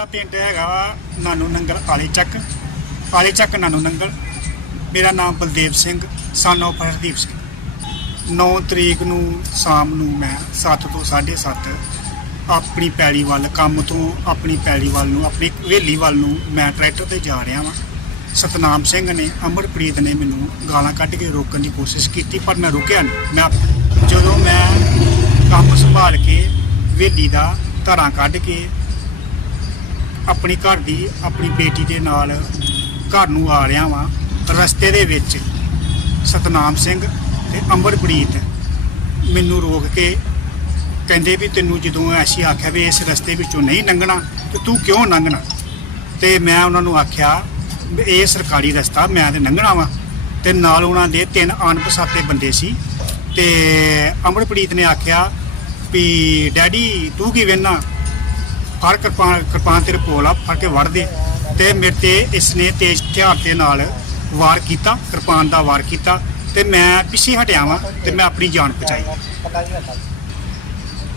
ਮੇਰਾ ਪਿੰਡ ਹੈਗਾ ਵਾ ਨਾਨੂ ਨੰਗਲ ਆਲੇ ਚੱਕ ਆਲੇ ਚੱਕ ਨਾਨੂ ਨੰਗਲ। ਮੇਰਾ ਨਾਮ ਬਲਦੇਵ ਸਿੰਘ, son of ਹਰਦੀਪ ਸਿੰਘ। 9 ਤਰੀਕ ਨੂੰ ਸ਼ਾਮ ਨੂੰ ਮੈਂ 7 ਤੋਂ 7:30 ਆਪਣੀ ਪੈਲੀ ਵੱਲ, ਕੰਮ ਤੋਂ ਆਪਣੀ ਪੈਲੀ ਵੱਲ ਨੂੰ, ਆਪਣੀ ਹਵੇਲੀ ਵੱਲ ਨੂੰ ਮੈਂ ਟਰੈਕਟਰ ਤੇ ਜਾ ਰਿਹਾ ਵਾਂ। ਸਤਨਾਮ ਸਿੰਘ ਨੇ, ਅਮਰਪ੍ਰੀਤ ਨੇ ਮੈਨੂੰ ਗਾਲਾਂ ਕੱਢ ਕੇ ਰੋਕਣ ਦੀ ਕੋਸ਼ਿਸ਼ ਕੀਤੀ, ਪਰ ਮੈਂ ਰੁਕਿਆ ਨਹੀਂ। ਮੈਂ ਜਦੋਂ ਮੈਂ ਕੰਮ ਸੰਭਾਲ ਕੇ ਹਵੇਲੀ ਦਾ ਧਰਾਂ ਕੱਢ ਕੇ ਆਪਣੀ ਘਰ ਦੀ, ਆਪਣੀ ਬੇਟੀ ਦੇ ਨਾਲ ਘਰ ਨੂੰ ਆ ਰਿਹਾ ਵਾਂ। ਰਸਤੇ ਦੇ ਵਿੱਚ ਸਤਨਾਮ ਸਿੰਘ ਤੇ ਅੰਬਰਪ੍ਰੀਤ ਮੈਨੂੰ ਰੋਕ ਕੇ ਕਹਿੰਦੇ ਵੀ ਤੈਨੂੰ ਜਦੋਂ ਐਸੀ ਆਖਿਆ ਵੀ ਇਸ ਰਸਤੇ ਵਿੱਚੋਂ ਨਹੀਂ ਲੰਘਣਾ, ਤੇ ਤੂੰ ਕਿਉਂ ਲੰਘਣਾ? ਤੇ ਮੈਂ ਉਹਨਾਂ ਨੂੰ ਆਖਿਆ, ਵੀ ਇਹ ਸਰਕਾਰੀ ਰਸਤਾ ਮੈਂ ਤੇ ਲੰਘਣਾ ਵਾਂ। ਤੇ ਨਾਲ ਉਹਨਾਂ ਦੇ ਤਿੰਨ ਅਣਪਛਾਤੇ ਬੰਦੇ ਸੀ। ਤੇ ਅਮਰਪ੍ਰੀਤ ਨੇ ਆਖਿਆ ਵੀ, ਡੈਡੀ, ਤੂੰ ਕੀ ਵੇਨਾ ਫੜ ਕਿਰਪਾਨ ਕਿਰਪਾਨ 'ਤੇ ਕੋਲ ਆ, ਫੜ ਕੇ ਵੜਦੇ ਤੇ ਮੇਰੇ ਤੇ ਇਸ ਨੇ ਤੇਜ਼ ਹਥਿਆਰ ਦੇ ਨਾਲ ਵਾਰ ਕੀਤਾ, ਕਿਰਪਾਨ ਦਾ ਵਾਰ ਕੀਤਾ। ਤੇ ਮੈਂ ਪਿੱਛੇ ਹਟਿਆ ਵਾਂ ਤੇ ਮੈਂ ਆਪਣੀ ਜਾਨ ਬਚਾਈ।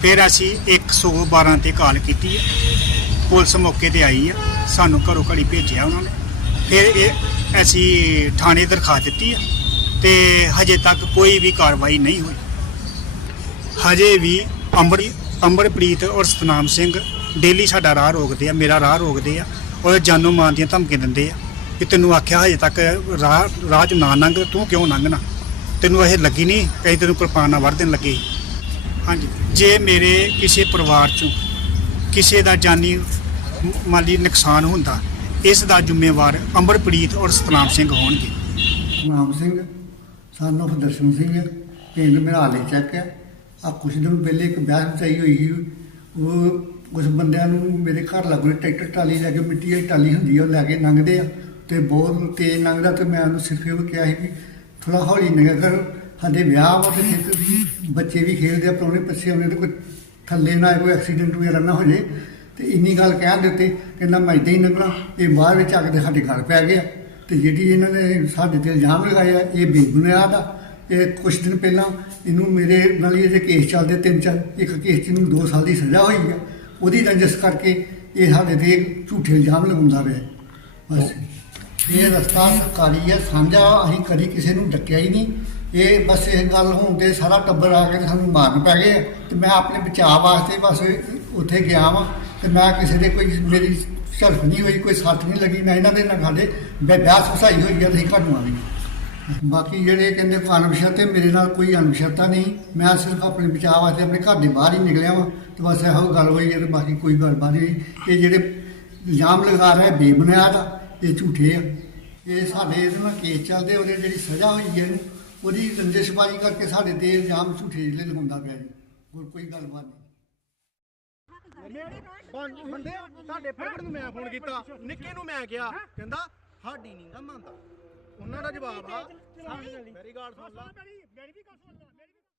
ਫਿਰ ਅਸੀਂ 112 ਤੇ ਕਾਲ ਕੀਤੀ ਹੈ ਪੁਲਿਸ ਮੌਕੇ ਤੇ ਆਈ ਆ। ਸਾਨੂੰ ਘਰੋਂ ਘੜੀ ਭੇਜਿਆ ਉਹਨਾਂ ਨੇ। ਫਿਰ ਇਹ ਅਸੀਂ ਥਾਣੇ ਦਰਖਾਸਤ ਦਿੱਤੀ ਆ। ਤੇ ਹਜੇ ਤੱਕ ਕੋਈ ਵੀ ਕਾਰਵਾਈ ਨਹੀਂ ਹੋਈ। ਹਜੇ ਵੀ ਅੰਬਰੀ ਅੰਬਰਪ੍ਰੀਤ ਔਰ ਸਤਨਾਮ ਸਿੰਘ ਡੇਲੀ ਸਾਡਾ ਰਾਹ ਰੋਕਦੇ ਆ, ਮੇਰਾ ਰਾਹ ਰੋਕਦੇ ਆ ਔਰ ਜਾਨੋਂ ਮਾਨ ਦੀਆਂ ਧਮਕੀਆਂ ਦਿੰਦੇ ਆ ਕਿ ਤੈਨੂੰ ਆਖਿਆ ਹਜੇ ਤੱਕ ਰਾਹ ਰਾਹ 'ਚ ਨਾ ਲੰਘ, ਤੂੰ ਕਿਉਂ ਲੰਘਣਾ? ਤੈਨੂੰ ਇਹ ਲੱਗੀ ਨਹੀਂ ਕਈ ਤੈਨੂੰ ਕਿਰਪਾਨ ਨਾਲ ਵੜ ਦੇਣ ਲੱਗੇ। ਹਾਂਜੀ, ਜੇ ਮੇਰੇ ਕਿਸੇ ਪਰਿਵਾਰ ਚੋਂ ਕਿਸੇ ਦਾ ਜਾਨੀ ਮਾਲੀ ਨੁਕਸਾਨ ਹੁੰਦਾ, ਇਸ ਦਾ ਜ਼ਿੰਮੇਵਾਰ ਅੰਮ੍ਰਿਤਪ੍ਰੀਤ ਔਰ ਸਤਨਾਮ ਸਿੰਘ ਹੋਣਗੇ। ਸਤਨਾਮ ਸਿੰਘ, ਸਾਨੂੰ ਦਰਸ਼ਨ ਸਿੰਘ, ਪਿੰਡ ਮੇਰਾ ਹਾਲੇ ਚੱਕ ਆ ਕੁਛ ਦਿਨ ਪਹਿਲੇ ਇੱਕ ਵਿਆਹ ਚਾਈ ਹੋਈ ਉਹ ਕੁਝ ਬੰਦਿਆਂ ਨੂੰ ਮੇਰੇ ਘਰ ਲੱਗੋ ਟਰੈਕਟਰ ਟਰਾਲੀ ਲੈ ਕੇ ਮਿੱਟੀ ਵਾਲੀ ਟਰਾਲੀ ਹੁੰਦੀ ਆ, ਉਹ ਲੈ ਕੇ ਲੰਘਦੇ ਆ ਤੇ ਬਹੁਤ ਤੇਜ਼ ਲੰਘਦਾ ਤੇ ਮੈਂ ਉਹਨੂੰ ਸਿਰਫ ਇਹ ਕਿਹਾ ਸੀ ਵੀ ਥੋੜਾ ਹੌਲੀ ਨਿਕਲ ਕਰ ਸਾਡੇ ਵਿਆਹ ਵਾ ਤੇ ਖੇਤ ਬੱਚੇ ਵੀ ਖੇਡਦੇ ਆ, ਪਰੋਣੇ ਪਿੱਛੇ ਆਉਂਦੇ ਤੇ ਕੋਈ ਥੱਲੇ ਨਾ ਕੋਈ ਐਕਸੀਡੈਂਟ ਵਗੈਰਾ ਨਾ ਹੋ ਜੇ ਤੇ ਇੰਨੀ ਗੱਲ ਕਹਿ ਦਿੱਤੇ ਕਹਿੰਦਾ ਮੈਂ ਏਦਾਂ ਹੀ ਨਿਕਲਾਂ ਇਹ ਬਾਹਰ ਵਿੱਚ ਆ ਕੇ ਤੇ ਸਾਡੇ ਘਰ ਪੈ ਗਿਆ ਤੇ ਜਿਹੜੀ ਇਹਨਾਂ ਨੇ ਸਾਡੇ ਤੇ ਇਲਜ਼ਾਮ ਲਗਾਇਆ ਇਹ ਬੇਬੁਨਿਆਦ ਆ ਇਹ ਕੁਝ ਦਿਨ ਪਹਿਲਾਂ ਇਹਨੂੰ ਮੇਰੇ ਨਾਲ ਹੀ ਇਹਦੇ ਕੇਸ ਚੱਲਦੇ ਤਿੰਨ ਚਾਰ, ਇੱਕ ਕੇਸ 'ਚ ਇਹਨੂੰ 2 ਸਾਲ ਦੀ ਸਜ਼ਾ ਹੋਈ ਆ। ਉਹਦੀ ਰੰਜਿਸ਼ ਕਰਕੇ ਇਹ ਸਾਡੇ ਤੇ ਝੂਠੇ ਇਲਜ਼ਾਮ ਲਗਾਉਂਦਾ ਰਿਹਾ। ਬਸ। ਇਹ ਰਸਤਾ ਸਰਕਾਰੀ ਹੈ ਸਾਂਝਾ, ਅਸੀਂ ਕਦੀ ਕਿਸੇ ਨੂੰ ਡੱਕਿਆ ਹੀ ਨਹੀਂ। ਇਹ ਬਸ ਇਹ ਗੱਲ ਹੋਣ ਤੇ ਸਾਰਾ ਟੱਬਰ ਆ ਕੇ ਸਾਨੂੰ ਮਾਰਨ ਪੈ ਗਏ ਆ। ਤੇ ਮੈਂ ਆਪਣੇ ਬਚਾਅ ਵਾਸਤੇ ਬਸ ਉੱਥੇ ਗਿਆ ਵਾਂ। ਤੇ ਮੈਂ ਕਿਸੇ ਦੇ ਕੋਈ, ਮੇਰੀ ਝੜਪ ਨਹੀਂ ਹੋਈ, ਕੋਈ ਸੱਟ ਨਹੀਂ ਲੱਗੀ। ਮੈਂ ਇਹਨਾਂ ਦੇ ਨਾਲ ਸਾਡੇ ਵਿਆਹ ਸੁਸਾਈ ਹੋਈ ਹੈ ਤੇ ਅਸੀਂ ਘਰ ਵੀ ਬਾਕੀ ਜਿਹੜੇ ਕਹਿੰਦੇ ਅਨਵਸ਼ਤ ਤੇ ਮੇਰੇ ਨਾਲ ਕੋਈ ਅਨਵਸ਼ਤਾ ਨਹੀਂ। ਮੈਂ ਸਿਰਫ ਆਪਣੇ ਬਚਾਅ ਵਾਸਤੇ ਆਪਣੇ ਘਰ ਦੇ ਬਾਹਰ ਹੀ ਨਿਕਲਿਆ ਵਾਂ ਤੇ ਬਸ ਇਹੋ ਗੱਲ ਹੋਈ ਹੈ ਤੇ ਬਾਕੀ ਕੋਈ ਗੱਲ ਬਾਤ ਨਹੀਂ। ਇਹ ਜਿਹੜੇ ਇਲਜ਼ਾਮ ਲਗਾ ਰਹੇ ਬੇਬੁਨਿਆਦ ਇਹ ਝੂਠੇ ਆ। ਇਹ ਸਾਡੇ ਇਹਦੇ ਨਾਲ ਕੇਸ ਚੱਲਦੇ ਉਹਦੇ ਜਿਹੜੀ ਸਜ਼ਾ ਹੋਈ ਹੈ ਇਹਨੂੰ, ਉਹਦੀ ਰੰਜਿਸ਼ਬਾਜ਼ੀ ਕਰਕੇ ਸਾਡੇ ਤੇ ਇਲਜ਼ਾਮ ਝੂਠੇ ਜਿਹੜੇ ਲਗਾਉਂਦਾ ਪਿਆ ਜੀ। ਹੋਰ ਕੋਈ ਗੱਲਬਾਤ ਨਹੀਂ। ਬੰਦੇ ਤੁਹਾਡੇ ਫਰਵਰ ਨੂੰ ਮੈਂ ਫੋਨ ਕੀਤਾ ਨਿੱਕੇ ਨੂੰ ਮੈਂ ਕਿਹਾ ਕਹਿੰਦਾ ਸਾਡੀ ਨਹੀਂ ਗਾ ਮੰਨਦਾ। ਉਹਨਾਂ ਦਾ ਜਵਾਬ ਆ। ਮੇਰੀ ਗੱਲ ਸੁਣ ਲਾ। ਮੇਰੀ ਵੀ ਗੱਲ ਸੁਣ ਲੈ।